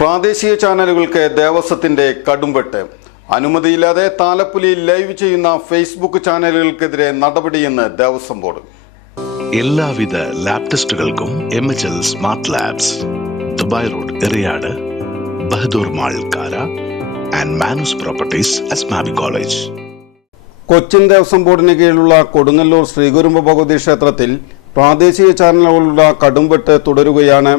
പ്രാദേശിക ചാനലുകൾക്ക് ദേവസ്വത്തിന്റെ കടുംവെട്ട്. അനുമതിയില്ലാതെ താലപ്പൊലി ലൈവ് ചെയ്യുന്ന ഫേസ്ബുക്ക് ചാനലുകൾക്കെതിരെ നടപടിയെന്ന് ദേവസ്വം ബോർഡ്. എല്ലാവിധ ലാബ് ടെസ്റ്റുകൾക്കും MHL smart labs, Dubai road, Eriyad, Bahadur mall, Kara and മാനുസ് പ്രോപ്പർട്ടീസ്, അസ്മാബി കോളേജ്. കൊച്ചിൻ ദേവസ്വം ബോർഡിന് കീഴിലുള്ള കൊടുങ്ങല്ലൂർ ശ്രീകുരുമ്പ ഭഗവതി ക്ഷേത്രത്തിൽ പ്രാദേശിക ചാനലുകളുടെ കടുംവെട്ട് തുടരുകയാണ്.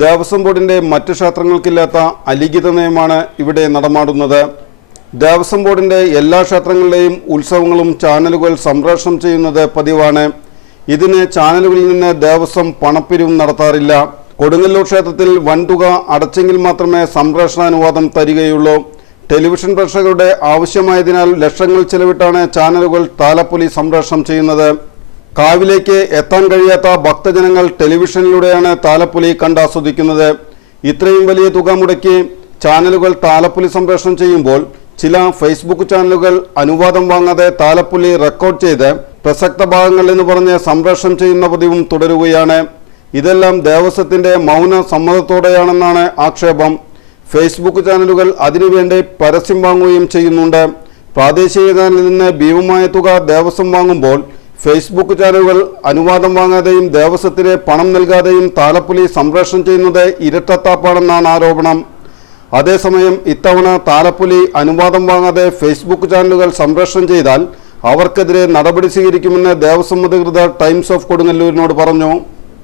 ദേവസ്വം ബോർഡിന്റെ മറ്റ് ക്ഷേത്രങ്ങൾക്കില്ലാത്ത അലിഖിത നയമാണ് ഇവിടെ നടമാടുന്നത്. ദേവസ്വം ബോർഡിന്റെ എല്ലാ ക്ഷേത്രങ്ങളിലെയും ഉത്സവങ്ങളും ചാനലുകൾ സംപ്രേഷണം ചെയ്യുന്നത് പതിവാണ്. ഇതിന് ചാനലുകളിൽ നിന്ന് ദേവസ്വം പണപ്പിരിവും നടത്താറില്ല. കൊടുങ്ങല്ലൂർ ക്ഷേത്രത്തിൽ വൻതുക അടച്ചെങ്കിൽ മാത്രമേ സംപ്രേഷണാനുവാദം തരികയുള്ളൂ. ടെലിവിഷൻ പ്രേക്ഷകരുടെ ആവശ്യമായതിനാൽ ലക്ഷങ്ങൾ ചെലവിട്ടാണ് ചാനലുകൾ താലപ്പൊലി സംപ്രേഷണം ചെയ്യുന്നത്. കാവിലേക്ക് എത്താൻ കഴിയാത്ത ഭക്തജനങ്ങൾ ടെലിവിഷനിലൂടെയാണ് താലപ്പൊലി കണ്ടാസ്വദിക്കുന്നത്. ഇത്രയും വലിയ തുക മുടക്കി ചാനലുകൾ താലപ്പൊലി സംപ്രേഷണം ചെയ്യുമ്പോൾ ചില ഫേസ്ബുക്ക് ചാനലുകൾ അനുവാദം വാങ്ങാതെ താലപ്പൊലി റെക്കോർഡ് ചെയ്ത് പ്രസക്ത ഭാഗങ്ങൾ എന്ന് പറഞ്ഞ് സംപ്രേഷണം ചെയ്യുന്ന പതിവും തുടരുകയാണ്. ഇതെല്ലാം ദേവസ്വത്തിന്റെ മൗന സമ്മതത്തോടെയാണെന്നാണ് ആക്ഷേപം. ഫേസ്ബുക്ക് ചാനലുകൾ അതിനുവേണ്ടി പരസ്യം വാങ്ങുകയും ചെയ്യുന്നുണ്ട്. പ്രാദേശിക ചാനലിൽ നിന്ന് ഭീമമായ തുക ദേവസ്വം വാങ്ങുമ്പോൾ ഫേസ്ബുക്ക് ചാനലുകൾ അനുവാദം വാങ്ങാതെയും ദേവസ്വത്തിന് പണം നൽകാതെയും താലപ്പൊലി സംപ്രേഷണം ചെയ്യുന്നത് ഇരട്ടത്താപ്പാണെന്നാണ് ആരോപണം. അതേസമയം ഇത്തവണ താലപ്പൊലി അനുവാദം വാങ്ങാതെ ഫേസ്ബുക്ക് ചാനലുകൾ സംപ്രേഷണം ചെയ്താൽ അവർക്കെതിരെ നടപടി സ്വീകരിക്കുമെന്ന് ദേവസ്വം അധികൃതർ ടൈംസ് ഓഫ് കൊടുങ്ങല്ലൂരിനോട് പറഞ്ഞു.